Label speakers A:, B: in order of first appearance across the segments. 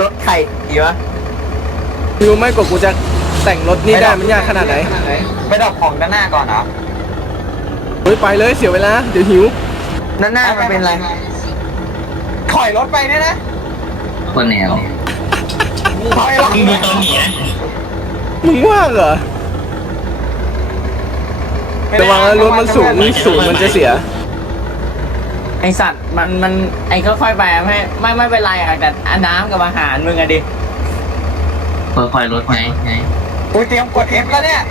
A: รถใครดีวะ
B: รู้ไหมกว่ากูจะแต่งรถนี่ได้มันยากขนาดไหน
A: ไปดอกของด้านหน้าก่อนเหรอ
B: เฮ้ยไปเลยเสียเวลาเดี๋ยวหิว
A: ด้านหน้ามันเป็นอะไรถอยรถไปเนี่ยนะ
C: คนแนว
A: ถอยรถ
D: มึงดูตอนหนีนะ
B: มึงว่างเหรอระวังนะรถมันสูงนี่สูงมันจะเสีย
E: ไอสัตว์มันมันไอค่อยๆไปอะไม่ไม่ไม่เป็นไรอะแต่อันน้ำกับอาหารมึงอะดิ
C: ค่อยๆลดไงไง
A: กูเตรียมกด F แล้วเนี่ย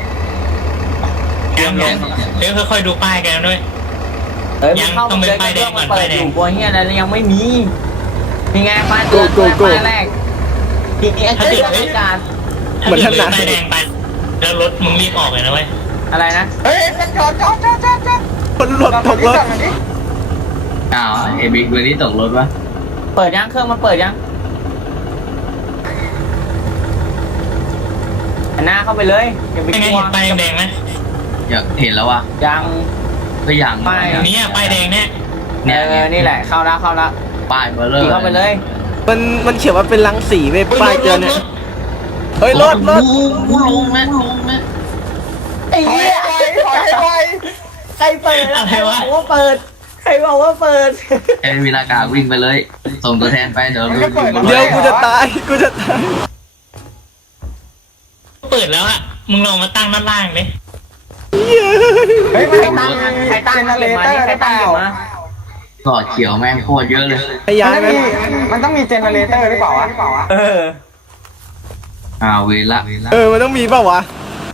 D: แกมลงเดี๋ยวค่อยๆดูป้ายกันด้วย
E: เอ้ย
D: ยั
E: มึ
D: ง
E: งเข้า
D: ต้อง
E: มา
D: เป็น
E: เจอ
D: ป้ายแด
E: เครื่องง
D: ก่
E: มั
D: อน
E: นเปิ
D: ป้า
E: ด
D: ยแด
E: อง ยู่บัวเฮียอะไรยังไม่มียังไงป้ายเตือน
B: Go, go, go
E: ป้ายแรกทีนี้ไอ้เจ้าบริการ
B: เหมือนถนัด
D: ป้ายแดงไป แล้วรถมึงรีบออกเลยนะเว้ย
E: อะไรนะ
A: เฮ้ยจอดจอดจอดจอดจอด
B: คนรถ
A: จอด
B: ตกรถ
A: จอดหน่อยดิ
C: อ้าวเอบิกวันนี้ตกรถวะ
E: เปิดยังเครื่องมันเปิดยังหันหน้าเข้าไปเลยอย่าไป
D: ยัง
E: ก
D: ไง
E: ลัว
D: เห็นป้ายแดงไหม
C: อยากเห็นแล้ววะ
E: ยัง
C: ก็อย่าง
E: ไม่
D: อันนี้ป้ายแดงเนี่ย
E: เออนี่แหละเข้าแล้วเข้าแล้ว
C: ป้ายเบลเลอ
E: ขี่
C: ร์
E: เข้าไปเลย
B: มันมันเขียนว่าเป็นรังสีเว้ยป้ายเตือนเนี่ยเฮ้ยรถรถ
C: กูลงไหมลงไหม
E: ไอ้
A: ถอย
E: เหี้ย
A: ให้ไวถอยให้ไว
E: ใครเปิดอะใครบอกว่าเปิด ใครบอกว่าเปิด
C: ไอ้วิลากาวิ่งไปเลย ส่งตัวแทนไปเดี๋ยวดูดู
B: เดี๋ยวกูจะตาย กูจะตาย
D: เปิดแล้วอะมึงลองมาตั้งด้านล่างดิ
A: เฮ้ยมันต้อง
E: ตั้ง
A: มี
E: ใครตั้ง
A: เจเน
E: มา
A: เร
E: เก็บมา
A: เตอ
E: นี่
A: ร์
E: ใคร
A: หรือเป
E: ตั้ง
A: ล่า
E: เก็บมา
C: กอดเขียวแม่งโคตรเยอะเลย
B: ให้ย้าย
A: มัน
B: ไหม
A: ต้องมีมันต้องมีเจเนเรเตอร์หรือเปล่าวะ
E: เออ
C: อ้าวเวละ
B: เออ มันต้องมีเปล่าวะ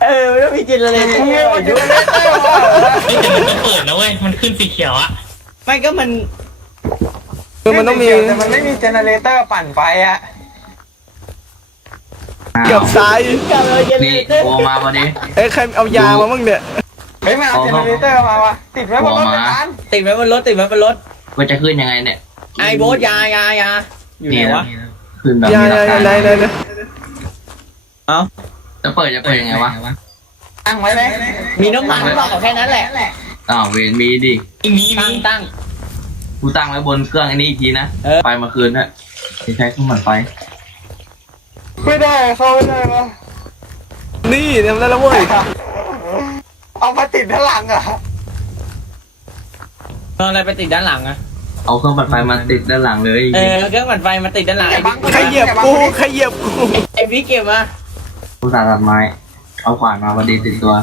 E: เออไม่ต้องมีจินเลย
A: มึงเรียกว่าเจเนเรเตอร์วะ
D: เฮ้ยแต่มันก็เปิดนะเว้ย มันขึ้นสีเขียวอะ
E: ไม่ก็มัน
B: เออมันต้องมี
A: แต่มันไม่มีเจเนเรเตอร์ปั่นไฟอะ
C: อ้า
B: เกือ
C: ว
B: บซ้าย
E: ก็เลยจะ
C: นี่โอมาพอดี
B: เอ้ยใครเอายามาบ้างเนี่ย
A: เฮ้ยมันเอาเจเนเรเตอร์มาวะติดไว้บนรถเป็นล้าน
E: ติดไว้บนรถติดไว้บนรถ
C: ก็จะขึ้นยังไงเนี่ย
E: ไอ้โบ๊ทยายายาอยู่ไหนวะ
C: ขึ้นแบบ
B: ยา
C: มี
B: ยา
C: ราคา
B: ไหนไหนไหน
E: เอ้า
C: จะเปิดจะเปิดยังไงวะ
A: ตั้งไว้เลย
E: มีน้ำมันหรือเปล่าแค่นั้นแหละ
C: อ้าวเวนมีดิ
D: มีมี
E: ตั้งตั้ง
C: กูตั้งไว้บนเครื่องอันนี้อีกทีนะ
E: เออ
C: ไฟเมาคืนน่ะจะใช้เครื่องหมันไฟ
A: ไม่ได้เข้าไม่ได้ปะ
B: นี่ทำได้แล้วเว้ย
A: เอามาติดด้านหลังเหรอ
E: เอาอะไรไปติดด้านหลังอะ
C: เอาเครื่องปั่นไฟมาติดด้านหลังเลย
E: เออเครื่องปั่นไฟมาติดด้านหลัง
A: อย่า
E: ไอ้
A: บัง
E: พี่
B: ใครเหยียบกูใครเหยียบกู
E: ไอ้พี่เก็บมา
C: กูสาตัดไม้เอาขวานมาพอดีติดตัว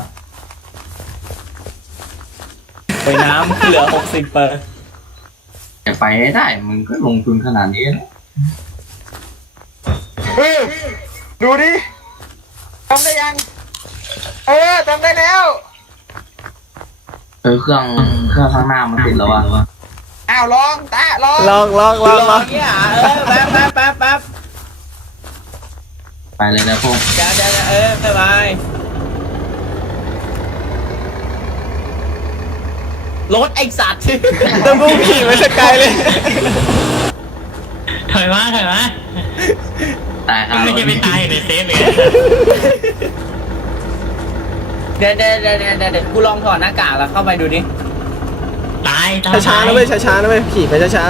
E: ไปน้ำเหลือหกสิบเปอร์
C: จะไปให้ได้ มึงก็ลงทุนขนาดนี้นะ
A: เออดูดิทำได้ยัง เออทำได้แล้ว
C: เออเครื่องเครื่องข้างหน้ามันติดแล้ววะ
A: อ้าวลองตาลอง
B: ลองลองลองลอง
E: เนี่ยเออแป๊บแป๊บแป๊บแป๊บ
C: ไปเลยนะพวก
E: เดี๋ยวเดี๋ยวเออบ๊ายบาย รถไอ้สัตว์
B: แต่กูขี่ไม่สกายเลย
D: ถอยมาถอยมา
C: ตายค
D: มึ
C: รั
D: ง
C: บ
D: ไม่ใช่ไปตายอยู่ในเซฟเลย
E: เดี๋ยวเดี๋ยวเดี๋ยวเดี๋ยวเดี๋ยวกูลองถอดหน้ากากแล้วเข้าไปดูดิ
D: ตายตาย
B: ช้าๆนะเว้ยช้าๆนะเว้ยขี่ไปช้า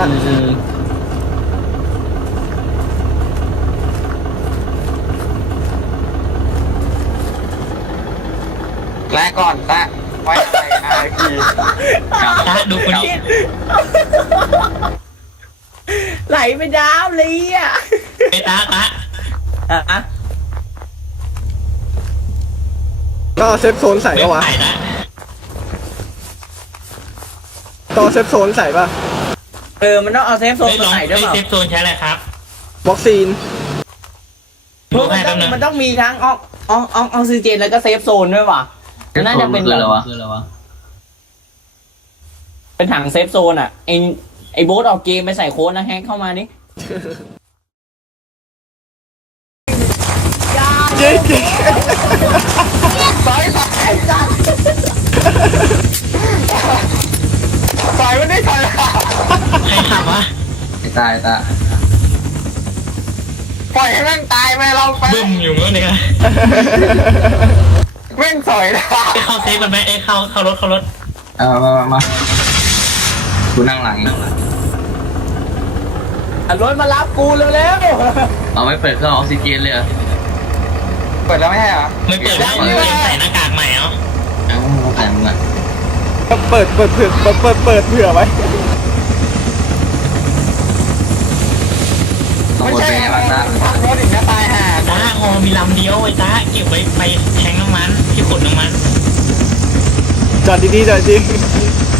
A: แลกก่อนตา ไว้อะไรอะไรพี่
C: กับ
D: ตาดูคนนี้
E: ไหลไปดาวเลยอะ
D: ไอ้ตาตา
E: อะ
B: ๆก็เซฟโซนใส่
D: ไม่
B: ปะวะ
D: ถ่ายนะ
B: ต่อเซฟโซนใส่ปะ
E: เออมันต้องเอาเซฟโซน
D: ไม่ล
E: มา
D: อง
E: ใส่ด้วยเปล่า
D: เซฟโซนใช้อะไรครับ
B: บ็อกซีน
E: เพราะมันต้องมันต้องมีทั้งออกออกออกออกซิเจนแล้วก็เซฟโซนด้วยว่ะมันน่าจะเป็น
C: คือ
E: แบ
C: อะไร
E: บ
C: วะคืออะไรวะ
E: เป็นถังเซฟโซนอะไอไอ้โบ๊ทออกเกมไปใส่โค้ดนะแฮกเข้ามานี่
B: เจ๊เจ๊
A: สายสายสายมันได้ถอย
D: ใครขับวะ
C: ตายตา
A: ปล่อยให้แม่งตายไปเราไป
D: บึ้มอยู่นู้นเลยนะ
A: แม่งสอยนะ
D: เข้าเซฟมันไหมไอ้เข้าเข้ารถเข้ารถ
C: เอามามา กูนั่งหลังอีก
E: อะรถมารับกูเร็ว
C: เอาไม่เปิดเครื่องออกซิเจนเลยเหรอ
A: เปิดแล้วไม่ใช่เหรอ
D: ไม่เปิดแล้วเกมใส่หน้ากากใหม่เนาะ
C: เอ้าแต่มึงอะ
B: เปิดเปิดเผื่อเปิดเปิดเปิดเผื่อไว้
C: ต้อง
A: ไม่
C: กด
A: ใช่
C: เป็นไงบ้างนะ
A: ขับรถอีกนะตายห่า
D: ตาฮอมีลำเดียวไอ้ตาเก็บไว้ไปแทงน้ำมันที่ขนน้ำมัน
B: จอดดีๆจอดดี
E: ๆ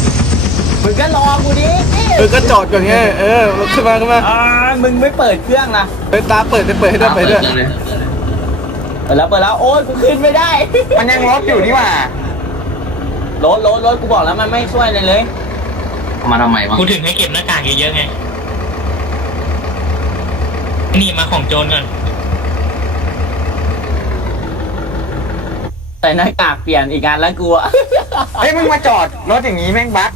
E: มึงก็รอกูดิ
B: เออก็จอดก่อนไงเออขึ้นมาขึ้นมา
E: อ่ามึงไม่เปิดเครื่องนะ
B: เปิดตาเปิดเปิดให้ด้วยเปิดให้ด้วย
C: เครื่องเลย
E: เปิดแล้วเปิดแล้วโอ้ยกูขึ้นไม่ได้
A: มันยังรถอยู่นี่หว่า
E: รถรถรถกูบอกแล้วมันไม่ช่วยเลยเลย
C: เอามาทำไมวะ
D: กูถึงให้เก็บหน้ากากเยอะๆไง นี่มาของโจรก่อน
E: แต่หน้ากากเปลี่ยนอีกงานแล้วกูอะ
A: เฮ้ยมึงมาจอดรถอย่างนี้แม่งบั๊ก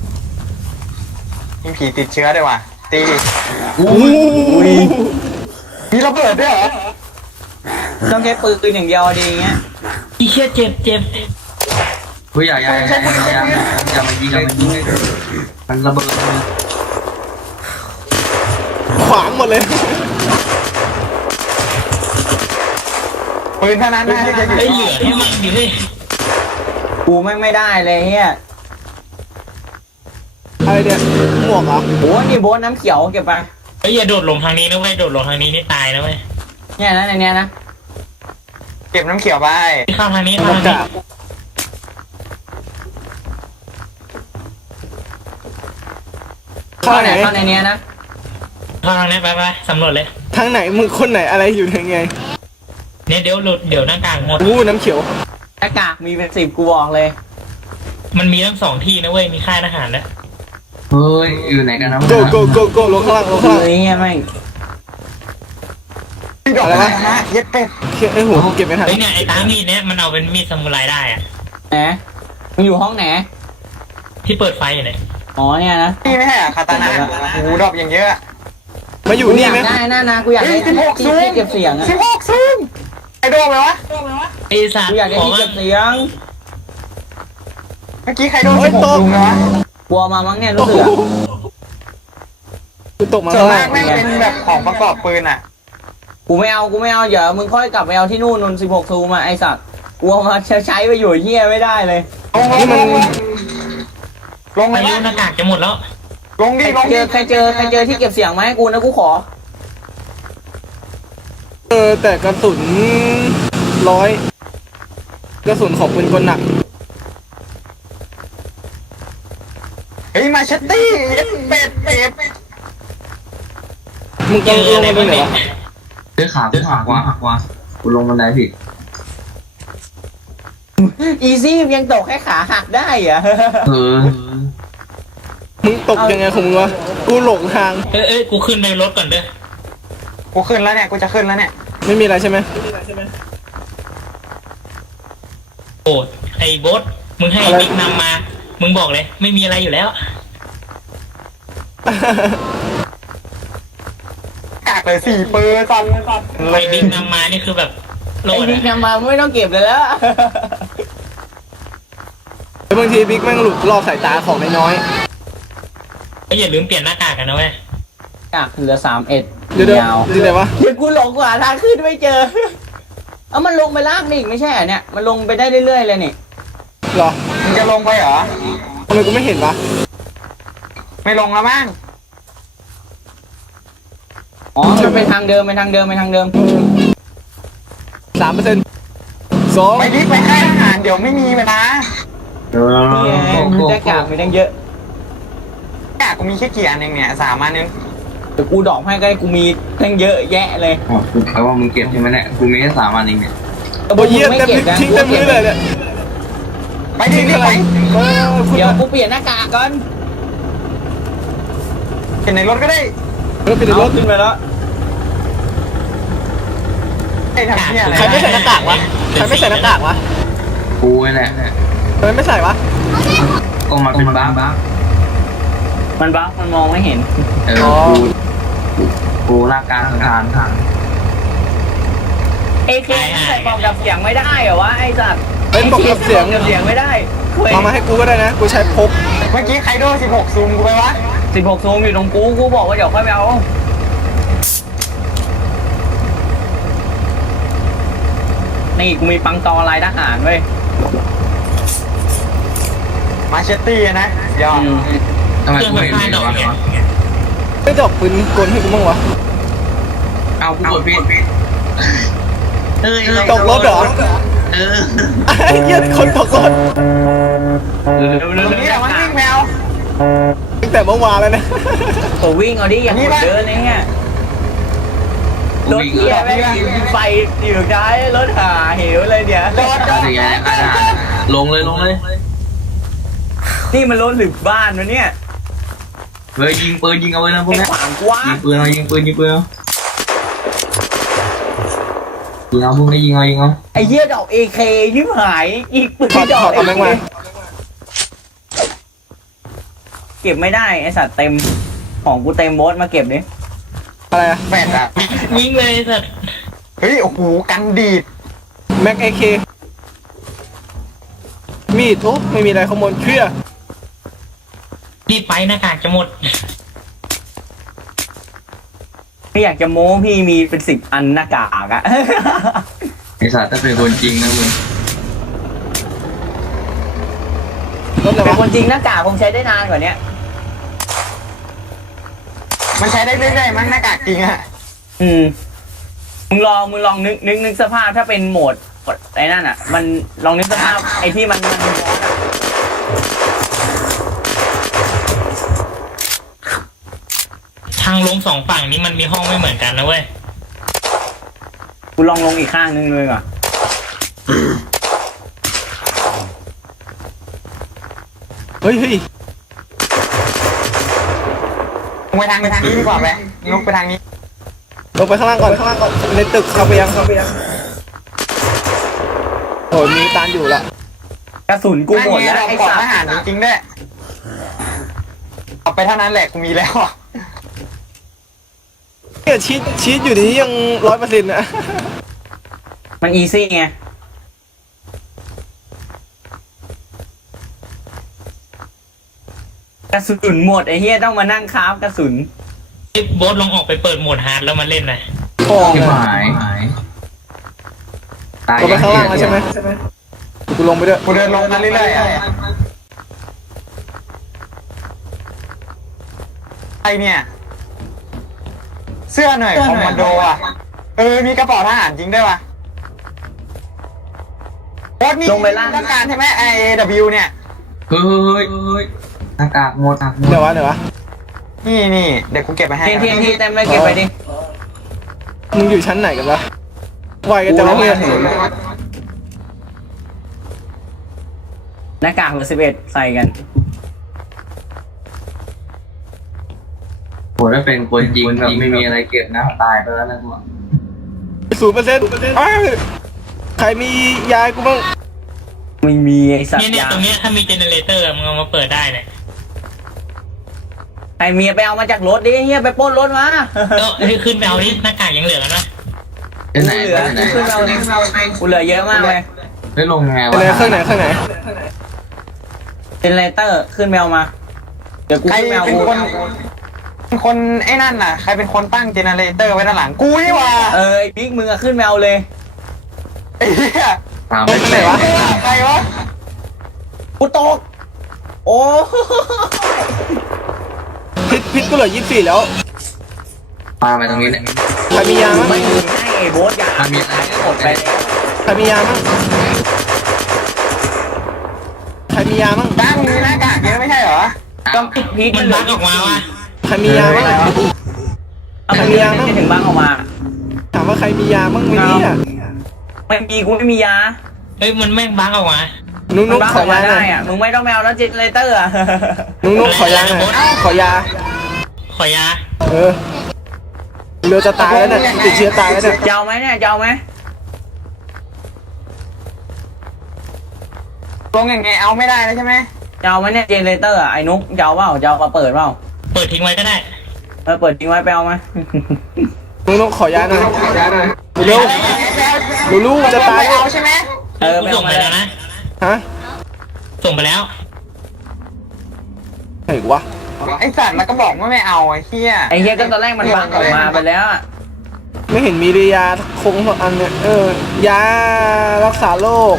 A: มีผีติดเชื้อด้วยว่ะ ตีดิ
C: อุ้ย
A: มีระเบิดด้วยเหรอ
E: ต้องใช้ปืนอย่างเดียวดีอย่างเงี้ย
D: อีเชี่ยเจ็บเจ็บ
C: เฮ้ยอย่าอย่าอย่าอย่าอย่าอย่ามายิงอย่ามายิงมันระเบิดเลย
B: ขวางหมดเลย
A: ปืนเท่านั้นนะที่จะอยู่
D: ไอ้ยเหลือให้มันอยู่เลย
E: กูแม่งไม่ได้เลยเฮีย
B: อะไรเนี่ยหมวกเหรอ
E: โอ้นี่โบนน้ำเขียวเก็บไป
D: เฮ้ยอย่าโดดลงทางนี้นะเว้ยโดดลงทางนี้นี่ตายนะเว้ย
E: เนี่ยนะในเนี้ยนะ
A: เก็บน้ำเขียวไป
D: เข้าทางนี้
B: หม
D: เข้าว
B: ก
D: ทางนี้
B: กา
E: เข้า
B: ข้าง
E: ไห
B: ไห
E: น
B: น
E: เข้าในเนี้ยนะ
D: เข้าทางนี้ไปไปสำรวจเลย
B: ทางไหนมึงคนไหนอะไรอยู่ยังไง
D: เนี่ยเดี๋ยวหลุดเดี๋ยวหน้ากากหมด
B: อู้น้ำเขียว
E: หน้ากากมีเป็นสิบกูบอกเลย
D: มันมีทั้งสองที่นะเว้ยมีค่ายทหารแล้ว
C: เฮ้ย อยู่ไหนกันนะ
B: โกโกโกโกลงข้างล่างลงข้างล่าง
E: เฮ้ยเฮียแม่ง
A: ที่ดอก
B: อะไรวะ
A: นะเย็ดเป็ด
B: ไอ้หัวกูเก็บไม่ทัน
D: เฮ้ยเนี่ยไอ้ตามีดเนี่ยมันเอาเป็นมีดซามูไรได้อะ
E: ไหนมึงอยู่ห้องไหน
D: ที่เปิดไฟอยู่เนี่ย
E: อ๋อเนี่ยนะ
A: นี่ไม่ใช่เหรอคาตานะหูดอกอย่างเยอะ
B: มาอยู่นี่ไหม
E: กูากได้นั่นนะกูอยาก
A: เฮ้
E: ได้
A: ยสิบหก
E: ที่
A: ซูม
E: ที่เก็บเสียงอะ
A: สิบหกซูมไอโดนไหมวะ
D: ไอ้สัต
E: กู
D: ว์
E: อยากได้
D: ขอ
E: ที่
D: ว่า
E: เก็บเสียง
A: เมื่อกี้ใครโดนสิบหกซูมเลยวะ
E: กลัวมามั้งเนี่ยรู้สึกอะ
B: กูตกมา
A: ส่ว
B: ข้านงล่ามา
A: งกแม่งเป็นแบบของประกอบปืนอะ
E: กูไม่เอากูไม่เอาเดี๋ยวมึงค่อยกลับไปเอาที่นู่นนนสิบหกซูมาไอสัตว์กลัวมาใช้ไปอยู่เฮียไม่ได้เลย
A: ลงลงลงลงเล
D: อายยุ
A: วะ
D: หน้ากากจะหมดแล้ว
A: ลงดิลง
E: เจ
A: ดิ
E: อใครเจอใครเจอที่เก็บเสียงมาให้กูนะกูขอ
B: เออแต่กระสุนร้อยกระสุนของปืนกลหนัก
A: เฮ้ยมาเชตตี้เย็ดเป็ดเป็ด
B: มึง
D: เจ
B: ต้อง
D: อ
B: ลง
D: อะไร
B: มาตรงไหน
D: บ้าง
B: วะ
C: เดือขากูหักวะหักวะกูลงบันไดผิด
E: อีซี่ยังตกแค่ขาหักได้เหรอะ
C: เออ
B: มึงตกยังไงของมึงวะกูหลงทาง
D: เอ้ยเอ้ยกูขึ้นในรถก่อนเด้อ
A: กูขึ้นแล้วเนี่ยกูจะขึ้นแล้วเนี่ย
B: ไม่มีอะไรใช่ไหม
D: โอ้ไอ้โบสมึงให้บิ๊กนำมา มึงบอกเลย ไม่มีอะไรอยู่แล้ว
A: กากเลยสี่เปอร์ตอนเล
D: ไอ้
A: ย
D: บิ๊กนำมานี่คือแบบโหล
E: ไอ้
D: ด
E: บิ๊ก
D: อะ
E: นำมาไม่ต้องเก็บเลยแล้ว
B: แล้วบางทีบิ๊กแม่งหลุดรอบสายตาของน้อย
D: ก็อย่าลืมเปลี่ยนหน้ากากกันนะเว้ย
E: อะเหลือสามเอ็ด
B: ๆเดี๋ยวเดี๋ยวยา
E: ว
B: เดี๋ยวเดี๋ยววะ
E: เดี๋ยวกูหลงกว่าทางขึ้นไม่เจอ เอามันลงไปลากนี่อีกไม่ใช่เหรอเนี่ย มันลงไปได้เรื่อยๆเลยนี่
B: เหรอ
A: มึงจะลงไปเหรอ
B: ทำไมกูไม่เห็นวะ
A: ไม่ลงแล้วมั้ง
E: อ๋อมันเป็นทางเดิมเป็นทางเดิมเป็นทางเดิม
B: สามเปอร์เซ็นต์สอง
A: ไปดิไปค่ายทหารเดี๋ยวไม่มีเวลา
C: เออ
E: นี่ไงมีหน้ากากมีตั้งเยอะ
A: กากกูมีแค่กี่อันเองเนี่ยสามอันนึง
E: เดี๋ยวกูดอกให้ก็ได้กูมีตั้งเยอะแยะเลย
C: อ๋อกูแปลว่ามึงเก็บใช่ไหมเนี่ยกูมีแค่สามอันเองเนี่ย
B: โบเยี่ยมเต็มทิ้งเต็มมือเลยเนี่ย
A: ไปดิดิไป
B: เออคุณ
E: เดี๋ยวกูเปลี่ยนหน้ากากก่อน
A: เห็นในรถก็ได้
B: รถไปในร
E: เอา
B: ถ
E: ขึ้นไปแล้ว
A: ไอ้ทำเนี่ยอะไร
B: ใครไม่ใส่หน้ากากวะใครไม่ใส่หน้ากากวะ
C: กูนี่แหละ
B: ทำไมไม่ใส่วะ
C: ก็มาเป็นบ้าบ้า
E: มันบั๊กมันมองไม่เห็น
C: เออกูกูกูลากกลารทางทาง
E: เอเคใส่กล่องดับเสียงไม่ได้เหรอวะไอ้สัตว์
B: เป็นปกติเสียง
E: เสียงไม่ได้เอา
B: มาให้กูก็ได้นะ กูใช้พก
A: เมื่อกี้ใครโดน16 ซูมกูไปวะ
E: 16 ซูมอยู่ตรงกู กูบอกว่าเดี๋ยวค่อยไปเอานี่กูมีปังตอลายทหารเว้ย
A: มาเชตตี้นะยอ
E: ม
C: ทำไมกูเห็นไม่
D: ได้
C: วะ
B: ไม่จบปืนกลให้กูบ้างวะ
C: เอากูกดผิดเออ
B: ตกรถเหรอ
C: เออ
B: ไอ้เหี้ยคนตกรถ
A: ตรงนี้แหละมันวิ่งแมว
B: ตั้งแต่เมื่อวานแล้วนะ
E: โอ้วิ่งเอาดิอย่า
A: นี่
E: หม
A: ปะ
E: ดเดินเลยเนี่ยรถเฮียแม่งไฟอยู่ท้ายรถหาเหวเลยเนี่ย
A: โดดโด
C: เอา
A: ด
C: สิแกอาจารย์ลงเลยลงเลย
E: นี่มันรถหรือบ้านวะเนี่ย
C: เฮ้ยยิงปืนยิงเอาไว้นะพวก
E: ไอ้
C: เนี้ย
E: ขวางกว้า
C: ยิ
E: ง
C: งปืนเอายิงปืนยิงปืนเอา ยิงเอาพวกนี้ยิงเอายิงเอา
E: ไอ้เหี้ยดอกเอเคยิบหายอีกปืน
B: ถอด
E: ดอ
B: ถอกดเอาแม่งมา
E: เก็บไม่ได้ไอสัตว์เต็มของกูเต็มโบสมาเก็บดิ
B: อะไรอะ
A: แฟดอะ
D: ยิงเลยสัตว์
A: เฮ้ยโอ้โหกันดีด
B: แม็กเอเคมีดโอ้ไม่มีอะไรขโมยเครื่อง
D: รีบไปหน้ากากจะหมด
E: ไม่อยากจะโม้พี่มีเป็นสิบอันหน้ากากอะ
C: ไอสัตว์ถ้าเป็นคนจริงนะมึง
B: รถอะไร
E: เป็น
B: วะ
E: คนจริงหน้ากากคงใช้ได้นานกว่าเนี้ย
A: มันใช้ได้เรื่อยๆมั้งหน้ากากจริงอะ
E: อืมมึงลองมึงลองนึกนึกนึกสภาพถ้าเป็นโหมดไอ้นั่นอะ มันลองนึกสภาพไอ้ที่มันมันร้อนอะา
D: งลงสองฝั่งนี้มันมีห้องไม่เหมือนกันนะเว้ย
E: กูลองลงอีกข้างนึงเลยก่อน
B: เฮ้ยเฮ้ย
A: ลงไปทางไปทางนี้ดีกว่าไหมลงไปทางนี้
B: ลงไปข้างล่างก่อนข้างล่างก่อนในตึกเข้าไปยังเข้าไปยังโอ้ยมีตานอยู่ละ
E: กระสุนกูหมดแล้ว
A: นั่น
E: ไอ้
A: งเรา
E: สั
A: เกาะ
E: ต
A: ท
E: ว์
A: หารจริงๆด้วยเอาไปเท่านั้นแหละกูมีแล้วอะ
B: เนี่ยชีสชีสอยู่ในนี้ยังร้อยเปอร์เซ็นต์นะ
E: มันอีซี่ไง กระสุนหมดไอ้เฮียต้องมานั่งคราฟกระสุน
D: ไอ้โบ๊ทลองออกไปเปิดโหมดฮาร์ดแล้วมาเล่นหน่อย
B: โอ้
C: ที่
B: ย
C: หาย ตาย
B: ลงไปข้างล่างแล้วใช่ไหมกูลงไปด้วย
A: กูเดินลงมาเรื่อยๆอะไอเนี่ย เสื้อหน่อยคอมมานโดอะ เออ มีกระเป๋าทหารจริงด้วยวะโคตรนี่
E: ลงไปล่าง
A: ต้องการใช่ไหมไอวเนี่ย
C: เฮ้ยเฮ้ยหน้ากากหมดหน้ากากหม
B: เดี๋ยว
C: ด
B: วะเดี๋ยววะ
A: นี่นี่เดี๋ยวกูเก็บไปให้
E: เทียนเทียนทีเต็มเลยเก็บไปดิ
B: มึงอยู่ชั้นไหนกันวะไหวกันจังวะ
E: กู
B: เพื่
E: ล
B: องน
E: มาถึงหน้ากากเหลือสิบเอ็ดใส่กัน
C: โหถ้าเป็นคนจริงแบบไม่มีอะไรเก็บนะตายไปแล้วนะกู
B: ศูนย์เปอร์เซ็นต์ใครมียายกูบ้าง
E: ไม่มีไอสัต
D: เนี่ย
E: ว์
D: เนี่ย
E: ยา
D: ตรงเนี้ยถ้ามีเจเนเรเตอร์มึงเอามาเปิดได้เนี่ย
E: ไอเมียไปเอามาจากรถดิเฮียไปปล้นรถมา
D: ก็เฮ้ยขึ้นไปเอานี่หน้ากากยังเหลือกันนะ
C: เป็นไหน
E: เหลือ
C: เป็นไหน
E: ขึ้นมาเอาดิกูเหลือเยอะมากเลย
C: ได้ลงไง
B: อะไร
C: วะ
B: เครื่องไหนเครื่องไหน
E: เจเนเรเตอร์ขึ้นไปเอามา เดี๋ยวกู
A: ใคร
E: ขึ้นไปเอา
A: เป็น
E: กู
A: คน เป็นคนไอ้นั่นน่ะ ใครเป็นคนตั้งเจเนเรเตอร์ไว้ด้านหลัง กูนี่หว่า
E: เออไอ้บิ๊กมึงอะขึ้นไปเอาเลย
A: ไอ้เหี้ย
C: ตามไป
B: ไหนวะ
A: ใครวะ
E: กูตก โอ้
B: พิษพิษกูเหลือยี่สิบสี่แล้ว
C: ปาไปตรงนี้เนี่ย
B: ใครมียามั้ง
E: ไม่มีให้ไอ้โบ๊ทยา
C: อะมีอะไร
E: หมดไปแล้ว
B: ใครมียามั้งใครมียามั้ง
A: ตั้งมีหน้ากากเยอะไม่ใช่เหรอ
E: ก็พีค
D: มันบั๊กออกมาว่ะ
B: ใครมียามั้ง
E: เอาไปยาไม่ถึงบ้างออกมา
B: ถามว่าใครมียามั้งวันนี้อะ
E: ไม่มีกูไม่มียา
D: เฮ้ยมันแม่งบั๊กออกมา
B: นุ๊ก
E: มั
B: นุ๊
E: น
B: ก
E: บ้าง
B: ข
E: อ
B: อ
E: อกมายา
B: หน่
E: ได้
B: อย
E: อะมึงไม่ต้องไปเอาแล้วเจเนเรเตอร์อะ
B: นุ๊กนุ๊กขอยาหน่อยขอยา
D: ขอยา
B: เออเรือจะตายแล้วเนี่ยติดเชื้อตายแล้วเนี่ย
E: จะเอาไหมเนี่ยจะเอาไหม
A: ลงยังไงเอาไม่ได้แล้วใช่ไหม
E: จะเอาไหมเนี่ยเจเนเรเตอร์อะไอ้นุ๊กจะเอาเปล่าจะเอามาเปิดเปล่า
D: เปิดทิ้งไว้ก็ได้
E: เออเปิดทิ้งไว้ไปเอาไหม
B: นุ๊กนุ๊กขอยาหน่อยเร็วลูลูจะตายแล้ว
A: เอาใช่ไหม
E: เออไป
D: ส่
E: เอา
D: ง
E: มา
D: ไป
E: เลย
D: แล้วนะ
B: ฮะ
D: ส่งไปแล้ว
B: ไหนวะ
A: ไอสัตว์มันก็บอกว่าไม่เอาไอ้เหี้ย
E: ไอ้เฮียก็ตอนแรกมันบังออกมาไปแล้วอะ
B: ไม่เห็นมียาคงสักอันเนี่ยเออ ยารักษาโรค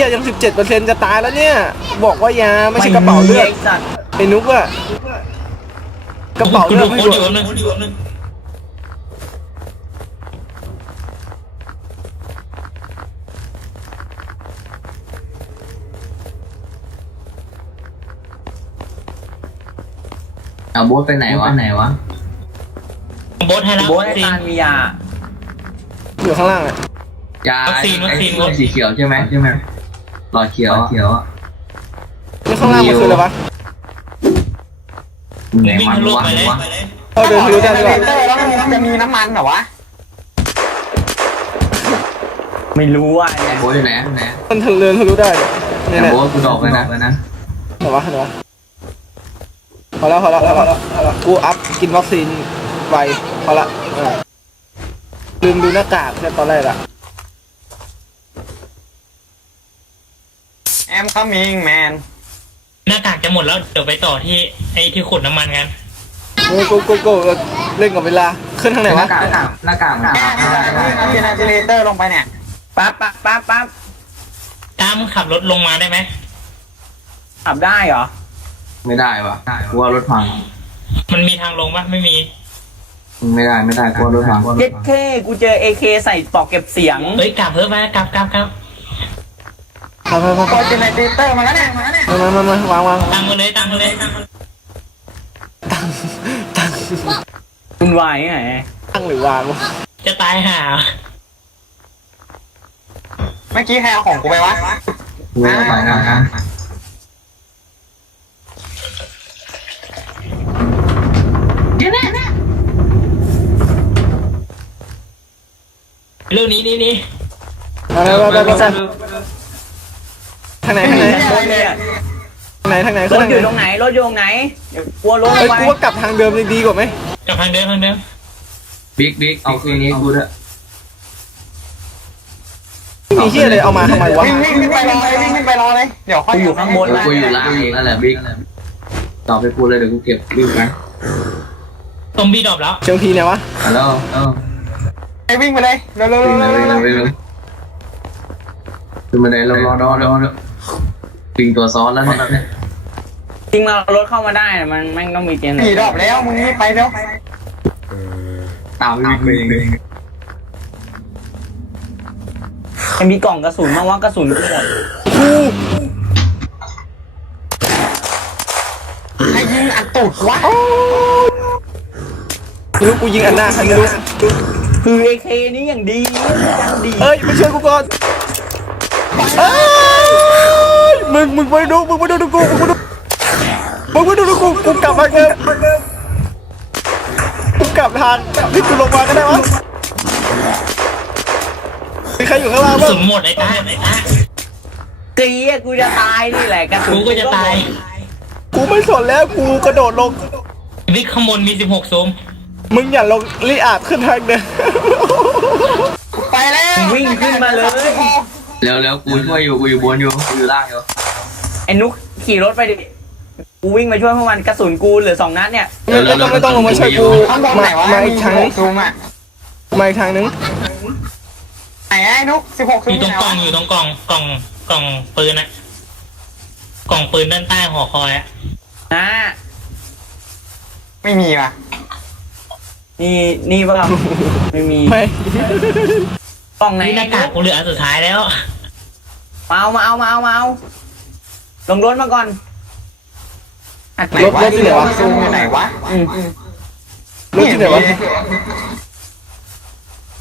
B: เยี่ยยังสิบเจ็ดเปอร์เซ็นจะตายแล้วเนี่ย บอกว่ายาไม่ใช่กระเป๋าเลือด
E: ไสัตว์
B: ไอ้นุกอะกระเป๋า
D: กู
B: เลือ
D: ดู
B: ดไม่
D: โค้ด
B: ด่
D: อ
B: ว
D: ยู่
B: น
D: แป๊บนึงกูดูแป๊บนึง
C: เอาโบ๊ทไปไหนวะไหนวะ
D: โบสให้แล้ว
E: โบ๊ท
D: วัค
E: ให้
D: ซีน
E: ตานมียา
B: อยู่ข้างล่างอะ
C: ยา
D: วัคซีนวัคซีน
C: ไอ้สีเขียวใช่ไหมใช่ไหม หลอดเขียวอะเขียวอะ
B: นี่ข้างล่างมันคืออะไรวะ
C: ไหน
D: วิ่ง
C: มัน
D: ทะลุ
C: วะ
D: ไปเลย
C: วะ
B: เออเดินทะลุได้ด้วย
A: เตอร์แล้วมันจะมีน้ำมันเหรอวะ
E: ไม่รู้ว่าเนี่ย
C: โบ๊ทอยู่ไหนไหน
B: มันทะเดินทะลุได้เนี่ยเนี่ย
C: โบ๊ทกูดอกไปนะไปนะ
B: เห็นปะเห็นปะพอแล้วพอแล้วพอแล้วพอแล้วกูอัพกินวัคซีนไวพอละเออลืมดูหน้ากากเนี่ยตอนแรกอะ
A: แอม coming man
D: หน้ากากจะหมดแล้วเดี๋ยวไปต่อที่ไอ้ที่ขุดน้ำมันกัน
B: โอ้โกโกโกเล่นกับเวลา ขึ้นทางไหน
C: ห
B: วะ
C: น้ากากหน้ากากหน้ากาก
A: แอม
C: ได้ได้
A: เจเนเรเตอร์ลงไปเนี่ย
E: ปั๊บปั๊บปั๊บปั๊บ
D: ตามขับรถลงมาได้ไหม
E: ขับได้เหรอ
C: ไม่ได้วะกลัวรถพัง
D: มันมีทางลงปะไม่มี
C: ไม่ได้ไม่ได้กลัวรถพัง
E: เจ็ดเคกูเจอเอเคใส่ปลอกเก็บเสียง
D: เฮ้ยกลับเพิ่มมากลับกลับกลับ
B: ไปไปไป
A: โคจเนเรเตอร์มาแล้วเนี่ยมาแล้วเนี่ย
B: มามามามาวางวาง
D: ตามมาเลยตามมาเลย
B: ตั้ง
E: คุณวายไง
B: ตั้งหรือวางวะ
D: จะตายห่า
A: เมื่อกี้ใครเอาของกูไปวะ
C: กูไม่เอาไปนะ
D: เรื่องนี้นี่นี่
B: มาแล้วมาแล้วมาแล้ว ทางไหนทางไหน
E: รถเนี่ย
B: ทางไหนทางไหน
E: ร
B: ขึ้น
E: ถ
B: ทาง
E: อ
B: ไหน
E: ยู่ตรงไหนรถอยู่ตรงไหนเดี๋ยวกลัวรถ
B: เฮ้ย
E: ไว้
B: กูว่ากลับทางเดิมยังดีกว่าไหม
D: กลับทางเดิมทางเดิม
C: บิ๊กบิ๊กเอาคืนนี้กูด้วย
B: ไม่มีเชี่ยเลยเอามาทำไมวะ
A: วิ่งวิ่งขึ้นไปรอเลยวิ่งขึ้นไปรอเลยเดี๋ยวค่อย
E: กูอยู่ข้างบน
C: กูอยู่ล่างเองนั่นแหละบิ๊กตอบไปกูเลยเดี๋ยวกูเก็บบิ๊กไป
D: ซอมบี้ดรอปแล้ว
B: เชียงพีเนี่ยวะ
C: ฮัลโหลเออ
A: ไปวิ่งไปเลยเร็วเร็ว
C: วิ่ง
A: เร็ว
C: เลย
A: เร็ว
C: วิ่งเลยวิ่งเลยขึ้นมาเลยรอรอรอรอรอ ปิงตัวซ้อนแล้วเนี่ย
E: จริงมารถเข้ามาได้นะมันแม่งต้องมีเจน
A: ผีดรอปแล้วมึงรีบไปเร็ว
C: ตามวิ่งไปเองเลย
E: มันมีกล่องกระสุนบ้างว่ากระสุนกูหมด
A: ให้ยิงอัดตูดวะ
B: ไม่รู้กูยิงอันหน้าใครไม่รู้
E: คือเอเคนี้อย่างดียังดี
B: เอ้ยมาช่วยกูก่อนเอ้ย มึงมึงไปดูมึงไปดูดูกูมึงไปดูมึงไปดูดูกูกูกลับมาเกินกูกลับทางที่กูลงมาก็ได้วะมีใครอยู่ข้างล่าง
D: กระ
B: บ้าง
D: สุนหมดไอ้ตาไอ้ตาก
E: รีอะกูจะตายนี่แหละกระสุน
D: กูก็จะตาย
B: กูไม่สนแล้วกูกระโดดลง
D: วิกข้างบนมีสิบหกซูม
B: มึงอย่าลงรีอาบขึ้นทางเดิน
A: ไปแล้ว
E: วิ่งขึ้นมาเลย
C: เร็วเร็วกูช่วยอยู่กูอยู่บนอยู่กูอยู่ล่างอยู่
E: ไอ้นุกขี่รถไปดิ กูวิ่งไปช่วยพวกมันกระสุนกูเหลือสองนัดเนี่ย
B: ไม่ต้องไม่ต้องลงมาช่วยกู
A: ข้างบน
B: มา
A: ไหนวะ
B: มาอีกทางนึง
A: ซูมอะ
B: มาอีกทางนึง
A: ไหนไอ้นุกสิบหก
D: อ
A: ซูม
D: ยู่ตรงกล่องอยู่ตรงกล่องกล่องกล่องปืนอะกล่องปืนด้านใต้หอคอยอะ
E: นะ
A: ไม่มีว่ะ
E: นี่นี่เปล่าไม่มี
B: ไม่
E: กล่องไหน
D: นี่หน้ากากกูเหลืออันสุดท้ายแล้ว
E: มาเอามาเอามาเอามาเอา ลงรถมาก่อน อัด
A: ไหน
E: รถ
A: วะ
B: รถที่ไหนวะ
A: ซูมอยู่ไหนวะ
E: อืม
B: รถที่ไหนวะ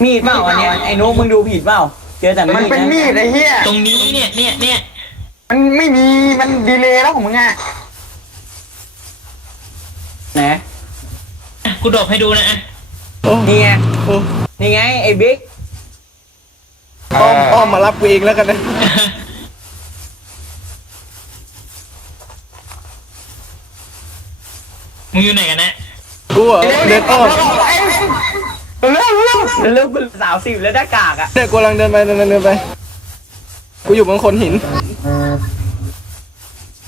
E: มีดเปล่าอันเนี้ยไอ้นุกมึงดูผิดเปล่าเจอแต่
A: มัน
E: มีด
A: เป็นมีด
E: นะ
A: ไอ้เหี้ย
D: ตรงนี้เนี่ยเนี่ยเนี่ย
A: มันไม่มี มันดีเลย์แล้วของมึงอะ
E: ไหน
D: อะกูดรอปให้ดูนะอะ
B: โอ้
E: นี่ไง
B: โอ้
E: นี่ไงไอ้บิ๊ก
B: อ้อมอ้อมมารับกูเองแล้วกันนะ
D: มึงอยู่ไหนกันนะ
B: กูเหรอเดินอ้อม
A: เร็วเร็วเร็ว
E: แล้วเลิกกูสาวสิบแล้วหน้ากากอะ
B: เนี่ยกูกำลังเดินไปเดินไปเดินไป กูอยู่บนโคนหิน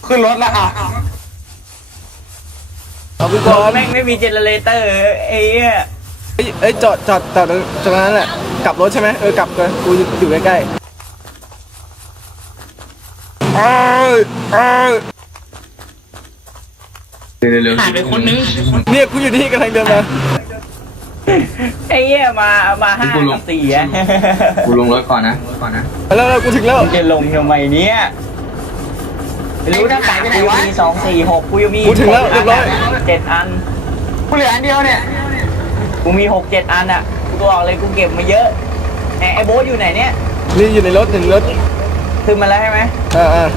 A: ขึ้นรถแล้วอะ
B: เอาไป
E: ร
B: ก่อ
E: ถ
B: น
E: แม่งไม่มีเจเนเรเตอร์ไอ้เหี้ย
B: เอ้ยเอ้ยจอดจอดจอดตรงนั้นแหละ กลับรถใช่ไหมเออกลับกันกูอยู่ใกล้ๆเอ้ยเอ้ย
C: เร็วเร็ว
D: ขาดไปคนนึง
B: เนี่ยกูอยู่ที่กำลังเดินมา
E: ไอ้เหี้ยมา มาห้ากับสี่อะ
C: กูลงรถก่อนนะรถก่อนนะ
B: แล้วแล้วกูถึงแล้ว
E: มึงจะลงทำไมเนี่ยไม่รู้นะขายไปไหนวะมีสองสี่หกกูยังมี
B: กูถึงแล้วเรียบร้อย
E: เจ็ดอัน
A: กูเหลืออันเดียวเนี่ย
E: กูมีหกเจ็ดอันอะกูบอกเลยกูเก็บมาเยอะแหมไอ้โบ๊ทอยู่ไหนเนี่ย
B: นี่อยู่ในรถหนึ่งรถ
E: ขึ้นมาแล้วใช่ไหม
B: อ่าอ่า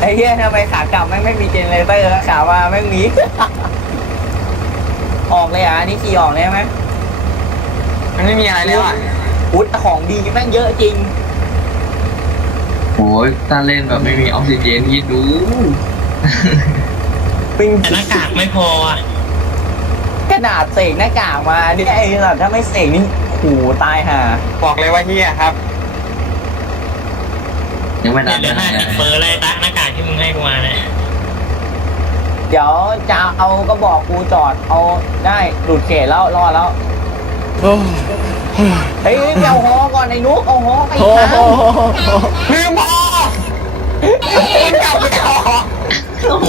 E: ไอ้เหี้ยทำไมขากลับแม่งไม่มีเจเนเรเตอร์แล้วขามาแม่งมี ออกเลยอะอันนี้ขี่ออกเลยใช่ไหม
A: มันไม่มีอะไรแล้วอะ
E: อุ๊ยของดีแม่งเยอะจริง
C: โอ้ยถ้าเล่นแบบไม่มีออกซิเจนที่ดู
E: ปิง
D: แต่หน้ากากไม่พออะ
E: ขนาดเสกหน้ากากมาเนี่ยไอ้แบบถ้าไม่เสกนี่ขู่ตายห่า
A: บอกเลยว่าเฮียครับ
C: ยังไม่
D: เดี๋
C: ได้
D: ยวเหลือห้าสิบเปอร์เลยตะหน้ากากที่มึงให้กูมาเนี่ย
E: เดี๋ยวจะเอาก็บอกกูจอดเอาได้หลุดเขตแล้วรอดแล้ว
B: โอ้
E: เฮ้ยไปเอาฮอก่อนไอ้นุ๊กเอาฮอไป
B: โห
E: อีก
B: โห
E: นะ
B: โหโห
A: ลืมพอลืมกลับไปก่อน
C: โอ้โห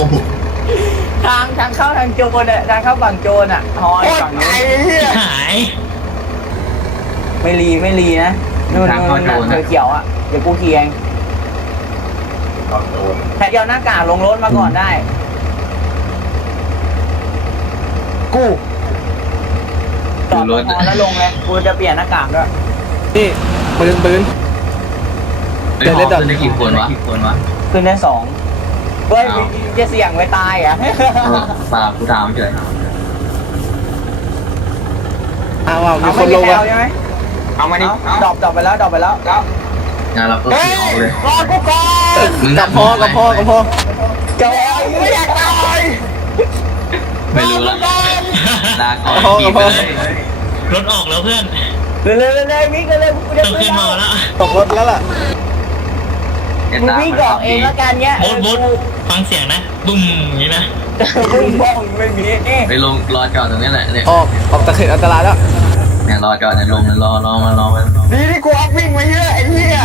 E: ทางทางเข้าทางโจรอะทางเข้าฝั่งโจรอะฮอ
A: โค
E: อีก
A: ตร
E: ฝั่ง
A: ไกล
E: นู้น
A: เฮีย
D: หาย
E: ไม่รีไม่รีนะนู่นนู่นนู่นเขียวๆอะเดี๋ยวกูเคลียร์เอง แค่เดียวหน้ากากลงรถมาก่อนได้
A: กู
E: จอดรถแล้วลงเลยกูจะเปลี่ยนหน้ากากด้วย
B: นี่ปืนปืน
C: เฮ้ยขึ้นได้กี่คนวะกี่คนวะ
E: ขึ้นได้สองเฮ้ยจะเสี่ยงไว้ตายอะ
C: เออป่ากูถามเฉย
B: อ้าวว้าวมี
E: เอา
B: ค
E: ไม่
B: น
E: มี
B: ลง
E: ใคร
B: ว่ะ
E: เอาใช่ไหม
A: เอามาดิ
E: เอาดรอปดรอปไปแล้วดรอปไปแล้ว
C: งานเราก็
A: เฮ้ย
C: ขี่เอาเลย
A: รอกูก่อน
C: มึง
B: กับพ่อกับพ่อกับพ่อ
E: เจ้า
A: ไม่อยากตาย
C: ไม่รู้ละลาก่อนขี่ไปเลย
D: รถออกแล้วเพื่อน
E: เร็วเร็วเร็วเร็ววิ่งเร็วกูจะ
D: ต้อง
E: ขึ้
D: ขึ้
E: น
D: น
E: แล้
D: มาวแล้ว
B: ตกรถแล้วล่ะ
C: เอ็น
E: มึง
C: ตาม
E: วิ่งออกเองแล้วกันเนี้ย
D: โบ๊ทโบ๊ทฟังเสียงนะบุ้มอย่างนี้นะ
E: มึงบ้องไม่มีนี่
C: ไปลงรอจอดตรงนี้แหละเนี่ย
B: ออกออกจากเขตอันตรายแล้ว
C: เนี่ยรอจอดเนี่ยลงเนี่ยรอรอมารอมา
A: ดีที่กูอัพวิ่งมาเยอะไอ้เฮีย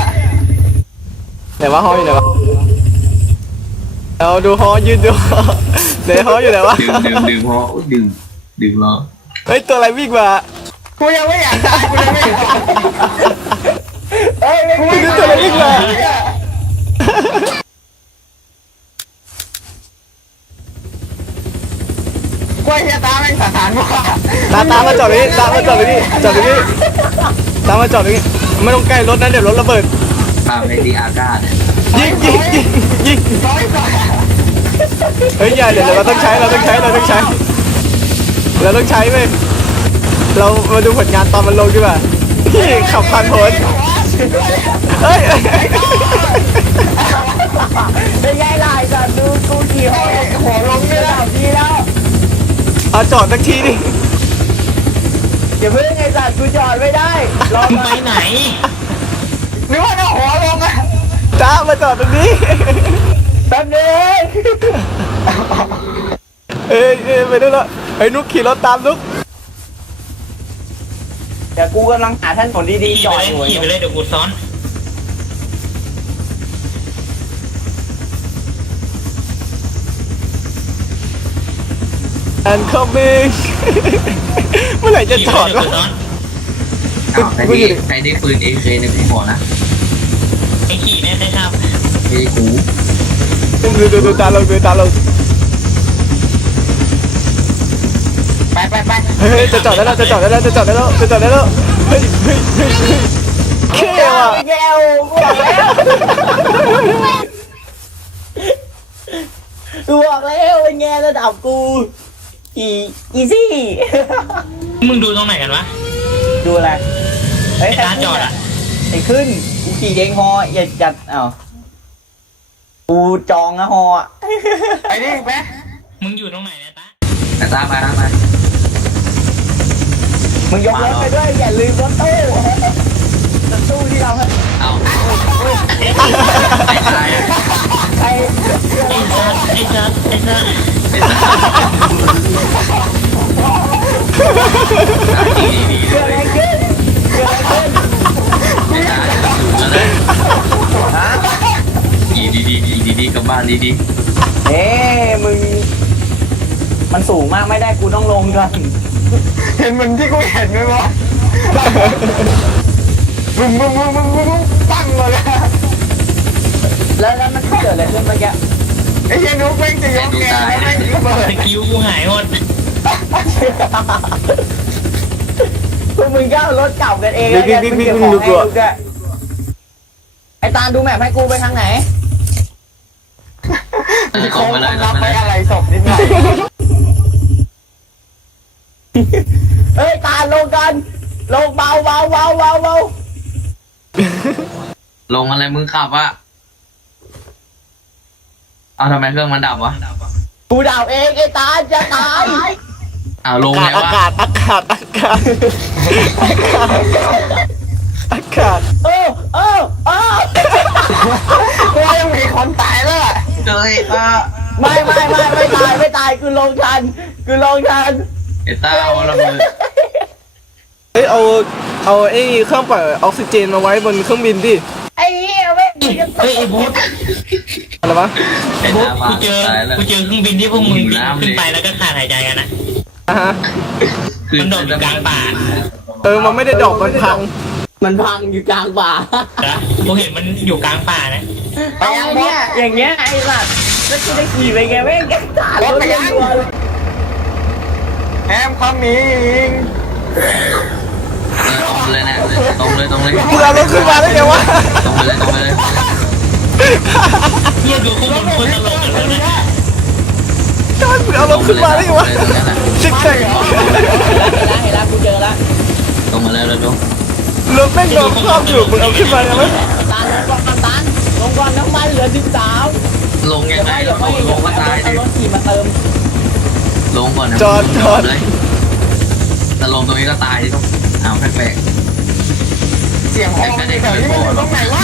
B: ไหนวะฮออยู่ไหนวะเอาดูฮอยืนดูฮอไหนฮออยู่ไหนวะ
C: ดื่มดื่มดื่มพอดื่มดื่มรอ
B: เฮ้ยตัวอะไรวิ่งมา
A: กูยังไม่อยากตายกูยังไม่อยากตาย
E: เฮ้ยไม่
A: กู
E: มี
A: ไม่
B: ตัวอะไรวิ่งมา
A: กูเฮียตาแม่งสถานว่า
B: ตามตามมาจอดตรงนี้ตามมาจอดตรงนี้จอดตรงนี้ตามมาจอดตรงนี้ไม่ต้องใกล้รถนะเดี๋ยวรถระเบิด
C: ตามในดีอาก้าเนี่ย
B: ยิงยิงยิงยิง
A: ร้อยกว่า
B: เฮ้ยอย่าเดี๋ยวเราต้องใช้เราต้องใช้เราต้องใช้เราต้องใช้เว้ยเรามาดูผลงานตอนมันลงดีกว่าพี่ขับพันผลเฮ้ย
E: เป็นไงล่ะไอ้สัตว์ดูกูขี่ฮอ
A: หัวลงเนี่ย
E: สามทีแล้ว
B: เอาจอดสักทีดิ
E: อย่าเพิ่งไอ้สัตว์กูจอดไม่ได้รอ
D: มึง
E: มา
D: ไปไหน
A: หรือว่าเอาหัวลงอะ
B: จ้ามาจอดตรงนี้
E: แป๊บนึง
B: เอ้ยเอ้ยไปดูแล้วไอ้นุกขี่รถตามนุก
E: เดี๋ยวกูกำลังหาท่านผลดี
D: ขี่
E: ๆจ
D: ไป
E: อด
D: เลย
E: อยู่
D: ขี่ไปเลยเดี๋ยวกูซ้อน
B: อันคอมมิ่งเมื่อไหร่จะ
D: ขี่
B: จ
D: ไป
B: อด
D: เลยเดี๋ยว
B: วะ
D: กูซ้อน
C: อ้าวใครที่ใครที่ปืนเอเคในกูหัวนะ
D: ไอ้ขี่เนี่ยใครครับ
C: ไอ้กู
B: ดูดูดูตาเราดูตาเรา
A: ไปไปไป
B: เฮ้ยจะจอดได้แล้วจะจอดได้แล้วจะจอดได้แล้วจะจอดได้แล้วเฮ้ยเฮ้ยเฮ้ยเฮ้ยเท่ว่ะ
E: แก้วกูบอกแล้วกูบอกแล้วเป็นไงระดับกู อีอีซี่
D: มึงดูตรงไหนกันวะ
E: ดูอะไรเฮ้ย
D: ไอ้ร้านจอดอะ
E: ไอ้ขึ้นกูขี่เองฮออย่าจัดอ้าวกูจองนะฮอ
A: ไปดิไป
D: มึงอยู่ตรงไหนเนี่ยตะ
C: แต่ตามไปตามไป
E: มึงยกรถไปด้วยอย่าลืมรถตู้
C: ดีดีกลับบ้านดีดี
E: เอ๊ะมึง มันสูงมากไม่ได้กูต้องลงก่อน
A: เห็นเหมือนที่กูเห็นไหมวะบึ้มบึ้มบึ้มบึ้มบึ้มปั้งเลยอะ
E: แล้วแล้วมันเกิดอะไรขึ้นเมื่อกี้
A: ไอ้เหี้ยนุ๊กแม่งจะยกแกแล้วแม่งระเบิ
D: ส
A: ด
D: กิลกูหายหมด
E: พวกมึงก็เอารถเก่ากันเอง
B: บิ๊กบิ๊กบิ๊กบิ๊กมึงดูกูอะ
E: ไอ้ตาลดูแมพให้กูไปทางไหน
C: เออตรงไปเลยตร
A: รั
C: ง
A: บ
C: ไป
A: ไป
C: เลย
A: อะไรศพนิดหน่อย
E: เฮ้ยตาลลงกันลงเบาเบาเบาเบาเบา
C: ลงอะไรมึงขับวะเอาทำไมเครื่องมันดับวะ
E: กูด่าเองไอ้ตาลจะตาย
C: อ้าวลง
B: อา
C: ไง
B: กาศ
C: วะ
B: อากาศอากาศอากาศอากาศ
E: เออเออเออ
A: กูว่ายังมีคนตายแล้ว อะ
C: เฮ้ยอะ
E: ไม่ไม่ไม่ไม่ตายไม่ตายกูลงทันกูลงทัน
C: ไอ้ต้าเอาระเบิด
B: เฮ้ยเอาเอาไอ้เครื่องปล่อยออกซิเจนมาไว้บนเครื่องบินดิ
E: ไอ้เหี้ยไม่งจะต
D: เฮ้ยไอ้โบส
B: อะไรวะ
C: ไอ้
D: โบ
C: ต้า
D: ส
C: มา
D: กูเจอ
C: ตายแล้ว
D: กูเจอเครื่องบินที่พวกมึงบินขึ้นไปแล้วก็ขาดหายใจกันนะ
B: อะฮะ
D: มันโดดอยู่กลางป่า
B: เออมันไม่ได้ดอกมันพัง
E: มันพังอยู่กลางป่า
D: นะกูเห็นมันอยู่กลางป่านะ
A: ไป
E: เอา
A: ยัง
E: ไง
A: บอ
E: เนี่ย
A: ส
E: อย่างเงี้ยไอ้สัตว์แล้วกูได้ขี่ไปไงแม่งแกตาดรถรัวๆเลย
A: แฮมความมิง
C: เออตรงเลยนะตรงเลยตรงเลย
B: มึงเอารถขึ้นมาได้ไงวะ
C: ตรงไปเลยตรงไปเลย
D: เฮียดูข้างบนคนตลกกันแล้วนะ
B: ทำไมมึงเอารถขึ้นมาได้ไงวะ
C: ตรงนั้นแหละ
B: ซิกแซก
E: เห็นแล้วเห็นแล้วกูเจอแล้ว
C: ตรงมาเลยแล้วดู
B: ร ถแม่งโดนครอบอยู่มึงเอาขึ้นมาได้ไหม
E: ตาลลงก่อนตาลลงก่อนน้ำมันเหลือสิบสาม
C: ลงยังไง
E: เดี๋
C: แล้
E: ยวว
C: ล
E: ไม่
C: ง
E: เดี๋ยว
C: ลงก็
E: ไม่
C: ตาย
E: เอา
C: ดิ
E: รถขี่มาเติม
C: ลงก่อนนะ
B: จอดจอด
C: เลยแต่ลงตรงนี้ก็ตายดิต้องเอาแปลก
A: เสียงฮอมันอยู่แถวนี้มันอยู่ตรงไหนวะ